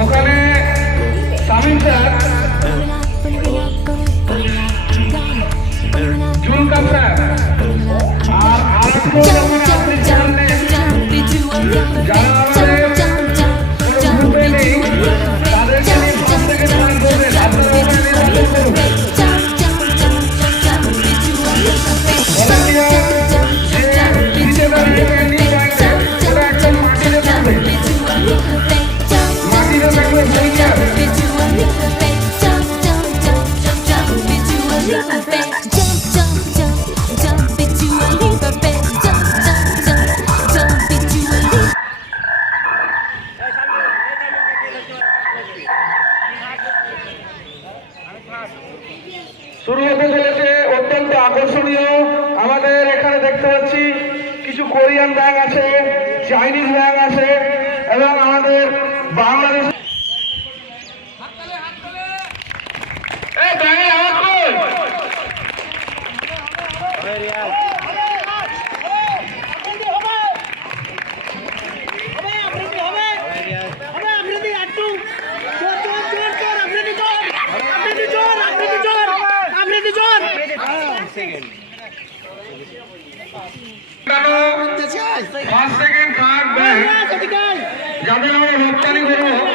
ওখানে সামিন স্যার, জুলকাম স্যার আর আরেকটু যেমন আপনি জানলেন যারা আমাদের গ্রুপে নেই তাদেরকে নিয়ে 5 থেকে 4 করবেন। আপনারা ওখানে শুরু হতে চলেছে অত্যন্ত আকর্ষণীয়। আমাদের এখানে দেখতে পাচ্ছি কিছু কোরিয়ান ব্যাগ আছে, চাইনিজ ব্যাগ আছে এবং আমাদের বাংলাদেশ যাদের আমরা রপ্তানি করবো